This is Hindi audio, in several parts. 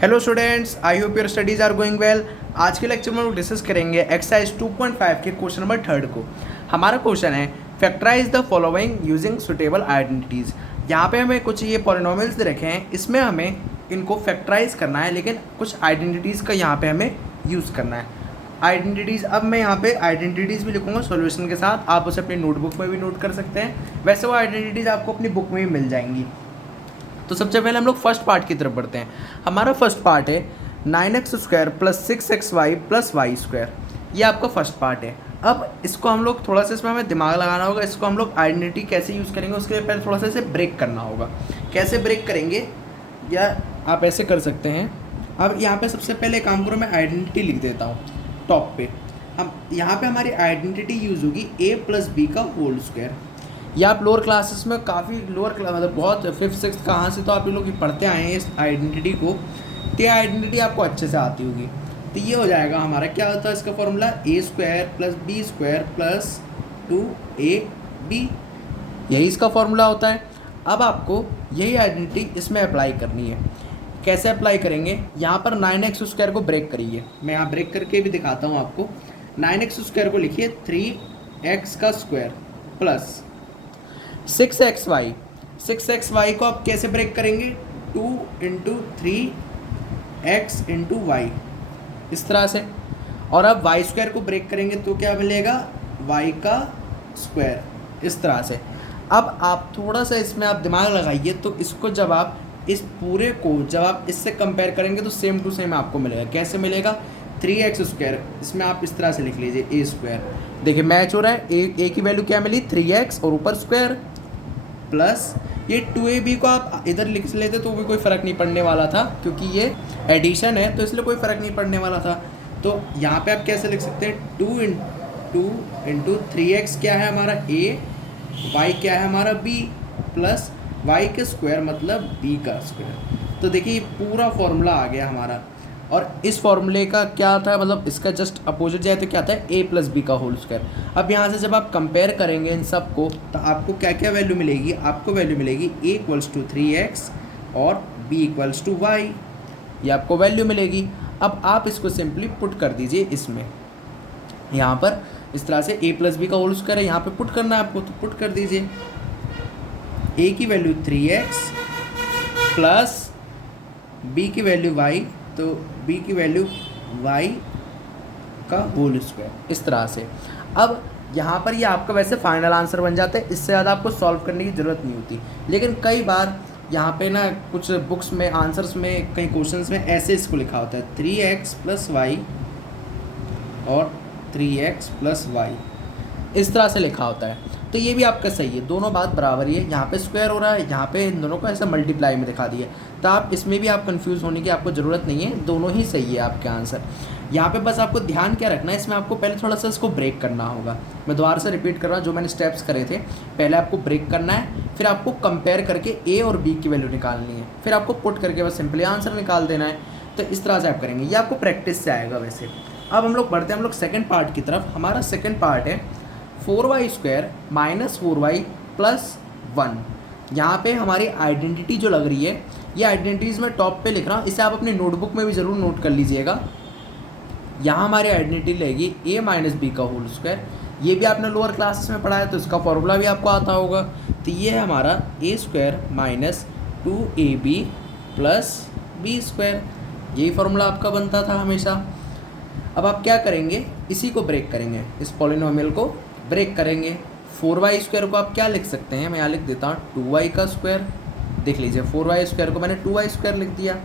Hello students, I hope your studies are going well. आज के लेक्चर में हम डिस्कस करेंगे एक्सरसाइज 2.5 के क्वेश्चन नंबर 3 को। हमारा क्वेश्चन है factorise the following using suitable identities. यहाँ पे हमें कुछ ये पॉलिनोमियल्स दे रखे हैं, इसमें हमें इनको फैक्टराइज करना है, लेकिन कुछ आइडेंटिटीज़ का यहाँ पे हमें यूज़ करना है। आइडेंटिटीज़, अब मैं यहाँ पे आइडेंटिटीज़ भी लिखूँगा सॉल्यूशन के साथ, आप उसे अपनी नोटबुक में भी नोट कर सकते हैं। वैसे वो आइडेंटिटीज़ आपको अपनी बुक में भी मिल जाएंगी। तो सबसे पहले हम लोग फर्स्ट पार्ट की तरफ बढ़ते हैं। हमारा फर्स्ट पार्ट है 9x² plus 6xy plus Y square. ये आपका फर्स्ट पार्ट है। अब इसको हम लोग थोड़ा सा, इसमें हमें दिमाग लगाना होगा। इसको हम लोग आइडेंटिटी कैसे यूज़ करेंगे, उसके पहले थोड़ा सा इसे ब्रेक करना होगा। कैसे ब्रेक करेंगे, या आप ऐसे कर सकते हैं। अब यहाँ पे सबसे पहले काम करो, मैं आइडेंटिटी लिख देता हूँ टॉप पे। हम यहाँ पे हमारी आइडेंटिटी यूज़ होगी a प्लस बी का होल स्क्वायर। या आप लोअर क्लासेस में काफ़ी लोअर क्लास मतलब बहुत 5th 6th कहाँ से तो आप लोग पढ़ते आए हैं इस आइडेंटिटी को, तो ये आइडेंटिटी आपको अच्छे से आती होगी। तो ये हो जाएगा हमारा, क्या होता है इसका formula, a² plus b² plus 2ab, यही इसका फॉर्मूला होता है। अब आपको यही आइडेंटिटी इसमें अप्लाई करनी है। कैसे अप्लाई करेंगे, यहाँ पर 9x² को ब्रेक करिए। मैं यहाँ ब्रेक करके भी दिखाता हूँ आपको। 9x² को लिखिए 3x² प्लस 6xy को आप कैसे ब्रेक करेंगे, 2 इंटू 3x इंटू वाई, इस तरह से। और अब y² को ब्रेक करेंगे तो क्या मिलेगा, y का स्क्वायर, इस तरह से। अब आप थोड़ा सा इसमें आप दिमाग लगाइए, तो इसको जब आप इस पूरे को जब आप इससे कंपेयर करेंगे तो सेम टू सेम आपको मिलेगा। कैसे मिलेगा, 3x², इसमें आप इस तरह से लिख लीजिए a²। देखिए मैच हो रहा है, a की वैल्यू क्या मिली, 3x और ऊपर स्क्वायर, प्लस ये 2ab को आप इधर लिख लेते तो भी कोई फ़र्क नहीं पड़ने वाला था, क्योंकि ये एडिशन है तो इसलिए कोई फ़र्क नहीं पड़ने वाला था। तो यहाँ पे आप कैसे लिख सकते हैं, 2 इंटू 3x क्या है हमारा a, y क्या है हमारा b, प्लस y के स्क्वायर मतलब b का स्क्वायर। तो देखिए ये पूरा फॉर्मूला आ गया हमारा। और इस फॉर्मूले का क्या था, मतलब इसका जस्ट अपोजिट जाए तो क्या था, a प्लस बी का होल स्क्वायर। अब यहाँ से जब आप कंपेयर करेंगे इन सब को, तो आपको क्या क्या वैल्यू मिलेगी, आपको वैल्यू मिलेगी a इक्वल्स टू 3x और b इक्वल्स टू वाई, ये आपको वैल्यू मिलेगी। अब आप इसको सिंपली पुट कर दीजिए इसमें, यहाँ पर इस तरह से a प्लस बी का होल स्क्वायर है, यहाँ पर पुट करना है आपको, तो पुट कर दीजिए। a की वैल्यू 3x प्लस b की वैल्यू y, तो b की वैल्यू y का होल स्क्वायर, इस तरह से। अब यहाँ पर ये आपका वैसे फाइनल आंसर बन जाता है, इससे ज़्यादा आपको सॉल्व करने की ज़रूरत नहीं होती। लेकिन कई बार यहाँ पे ना कुछ बुक्स में आंसर्स में कई क्वेश्चंस में ऐसे इसको लिखा होता है 3x प्लस वाई और 3x प्लस वाई, इस तरह से लिखा होता है। तो ये भी आपका सही है, दोनों बात बराबर ही है। यहाँ पे स्क्वायर हो रहा है, यहाँ पे इन दोनों को ऐसा मल्टीप्लाई में दिखा दिया, तो आप इसमें भी आप कंफ्यूज होने की आपको ज़रूरत नहीं है, दोनों ही सही है आपके आंसर। यहाँ पे बस आपको ध्यान क्या रखना है, इसमें आपको पहले थोड़ा सा इसको ब्रेक करना होगा। मैं दोबारा से रिपीट कर रहा हूँ जो मैंने स्टेप्स करे थे। पहले आपको ब्रेक करना है, फिर आपको कंपेयर करके ए और बी की वैल्यू निकालनी है, फिर आपको पुट करके बस सिंपली आंसर निकाल देना है। तो इस तरह से आप करेंगे, ये आपको प्रैक्टिस से आएगा वैसे। अब हम लोग बढ़ते हैं हम लोग सेकेंड पार्ट की तरफ। हमारा सेकेंड पार्ट है 4y² माइनस 4y प्लस 1। यहाँ पे हमारी आइडेंटिटी जो लग रही है, ये आइडेंटिटीज़ मैं टॉप पे लिख रहा हूँ, इसे आप अपनी नोटबुक में भी ज़रूर नोट कर लीजिएगा। यहाँ हमारी आइडेंटिटी लगेगी a माइनस बी का होल स्क्वायर। ये भी आपने लोअर क्लासेस में पढ़ा है, तो इसका फॉर्मूला भी आपको आता होगा। तो ये है हमारा a² minus 2ab plus b², यही फार्मूला आपका बनता था हमेशा। अब आप क्या करेंगे, इसी को ब्रेक करेंगे, इस पॉलिनोमियल को ब्रेक करेंगे। 4y² को आप क्या लिख सकते हैं, मैं यहाँ लिख देता हूँ 2y का स्क्वायर। देख लीजिए 4y² को मैंने 2y² लिख दिया,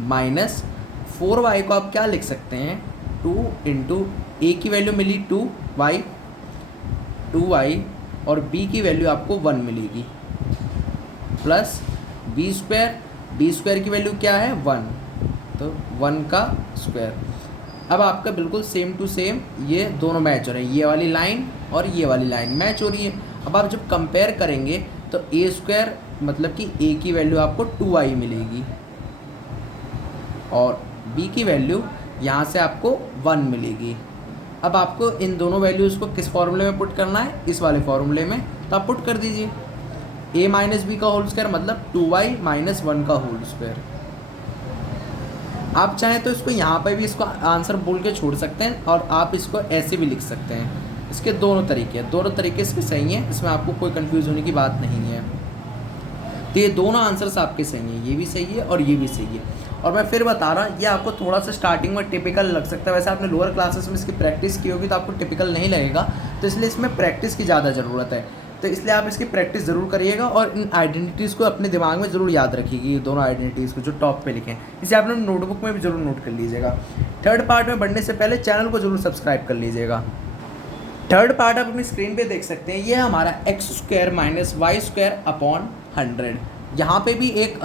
माइनस 4y को आप क्या लिख सकते हैं, 2 इंटू a की वैल्यू मिली 2y और b की वैल्यू आपको 1 मिलेगी, प्लस b² की वैल्यू क्या है 1, तो 1 का स्क्वायर। अब आपका बिल्कुल सेम टू सेम ये दोनों मैच हो रहे हैं, ये वाली लाइन और ये वाली लाइन मैच हो रही है। अब आप जब कंपेयर करेंगे तो a² मतलब कि a की वैल्यू आपको 2y मिलेगी और b की वैल्यू यहाँ से आपको 1 मिलेगी। अब आपको इन दोनों वैल्यूज़ को किस फॉर्मूले में पुट करना है, इस वाले फॉर्मूले में, तो आप पुट कर दीजिए। a माइनस बी का होल स्क्वायर मतलब 2y माइनस 1 का होल स्क्वायर। आप चाहें तो इसको यहाँ पर भी इसको आंसर बोल के छोड़ सकते हैं, और आप इसको ऐसे भी लिख सकते हैं। इसके दोनों तरीके हैं, दोनों तरीके इसके सही हैं, इसमें आपको कोई कंफ्यूज होने की बात नहीं है। तो ये दोनों आंसर्स आपके सही हैं, ये भी सही है और ये भी सही है। और मैं फिर बता रहा, ये आपको थोड़ा सा स्टार्टिंग में टिपिकल लग सकता है, वैसे आपने लोअर क्लासेस में इसकी प्रैक्टिस की होगी तो आपको टिपिकल नहीं लगेगा, तो इसलिए इसमें प्रैक्टिस की ज़्यादा ज़रूरत है। तो इसलिए आप इसकी प्रैक्टिस ज़रूर करिएगा, और इन आइडेंटिटीज़ को अपने दिमाग में ज़रूर याद रखिएगा, ये दोनों आइडेंटिटीज़ को जो टॉप पे लिखे हैं, इसे आपने नोटबुक में भी ज़रूर नोट कर लीजिएगा। थर्ड पार्ट में बढ़ने से पहले चैनल को ज़रूर सब्सक्राइब कर लीजिएगा। थर्ड पार्ट आप अपनी स्क्रीन पे देख सकते हैं, ये हमारा x² - y² अपॉन 100। यहाँ पे भी एक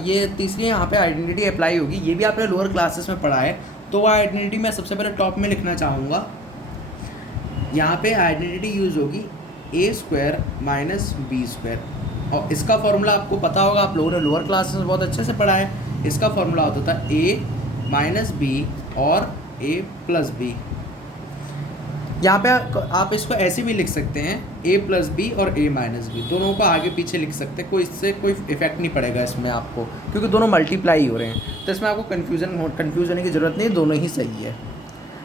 ये तीसरी यहाँ पे आइडेंटिटी अप्लाई होगी, ये भी आपने लोअर क्लासेस में पढ़ा है, तो वो आइडेंटिटी मैं सबसे पहले टॉप में लिखना चाहूँगा। यहाँ पे आइडेंटिटी यूज़ होगी a² - b², और इसका फॉर्मूला आपको पता होगा, आप लोगों ने लोअर क्लासेस में बहुत अच्छे से पढ़ा है। इसका फॉर्मूला होता था a - b और a + b। यहाँ पे आप इसको ऐसे भी लिख सकते हैं, a + b और a - b, दोनों को आगे पीछे लिख सकते हैं, इससे कोई इफेक्ट नहीं पड़ेगा इसमें आपको, क्योंकि दोनों मल्टीप्लाई हो रहे हैं, तो इसमें आपको कन्फ्यूज़ होने की ज़रूरत नहीं, दोनों ही सही है।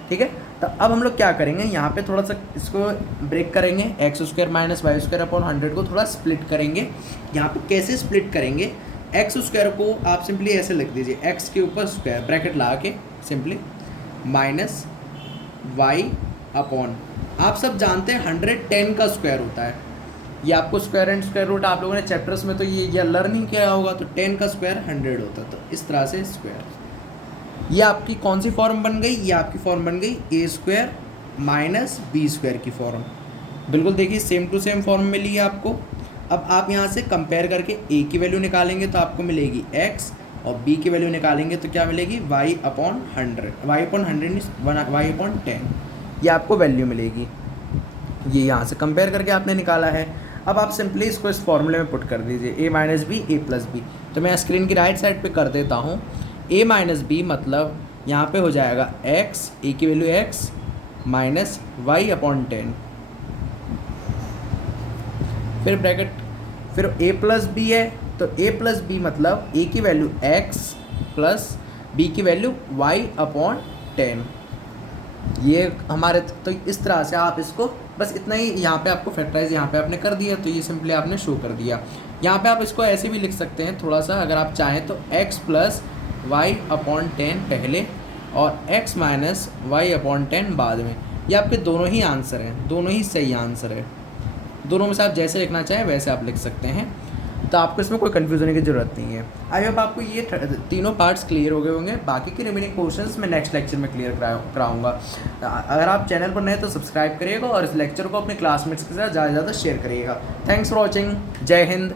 ठीक है, तो अब हम लोग क्या करेंगे, यहाँ पे थोड़ा सा इसको ब्रेक करेंगे, x² - y² अपॉन 100 को थोड़ा स्प्लिट करेंगे। यहाँ पे कैसे स्प्लिट करेंगे, x² को आप सिंपली ऐसे लिख दीजिए, x के ऊपर स्क्वायर ब्रैकेट लगा के सिंपली -y अपॉन, आप सब जानते हैं 110 का स्क्वायर होता है, ये आपको स्क्वायर एंड स्क्वायर रूट आप लोगों ने चैप्टर्स में तो ये लर्निंग किया होगा, तो 10 का स्क्वायर 100 होता है, तो इस तरह से स्क्वायर। ये आपकी कौन सी फॉर्म बन गई, ये आपकी फॉर्म बन गई a² - b² की फॉर्म। बिल्कुल देखिए सेम टू सेम फॉर्म मिली है आपको। अब आप यहाँ से कंपेयर करके a की वैल्यू निकालेंगे तो आपको मिलेगी x, और b की वैल्यू निकालेंगे तो क्या मिलेगी y अपॉन 100, y अपॉन 10, ये आपको वैल्यू मिलेगी। ये यहाँ से कंपेयर करके आपने निकाला है। अब आप सिंपली इसको इस फॉर्मूले में पुट कर दीजिए, a - b a + b। तो मैं स्क्रीन की राइट साइड पे कर देता हूँ, a - b मतलब यहाँ पे हो जाएगा x, a की value x minus y upon 10, फिर ब्रैकेट, फिर a + b है, तो a + b मतलब a की वैल्यू x प्लस b की वैल्यू y अपॉन 10। ये हमारे, तो इस तरह से आप इसको बस इतना ही, यहाँ पे आपको फैक्टराइज यहाँ पे आपने कर दिया, तो ये सिंपली आपने शो कर दिया। यहाँ पे आप इसको ऐसे भी लिख सकते हैं थोड़ा सा, अगर आप चाहें तो x + y अपॉन 10 पहले और x - y अपॉन 10 बाद में। ये आपके दोनों ही आंसर हैं, दोनों ही सही आंसर है, दोनों में से आप जैसे लिखना चाहें वैसे आप लिख सकते हैं, तो आपको इसमें कोई कंफ्यूज होने की ज़रूरत नहीं है। आई होप आपको ये तीनों पार्ट्स क्लियर हो गए होंगे। बाकी के रिमेनिंग क्वेश्चंस मैं नेक्स्ट लेक्चर में क्लियर कराऊंगा। अगर आप चैनल पर नए तो सब्सक्राइब करिएगा, और इस लेक्चर को अपने क्लासमेट्स के साथ ज़्यादा से ज़्यादा शेयर करिएगा। Thanks for watching. जय हिंद।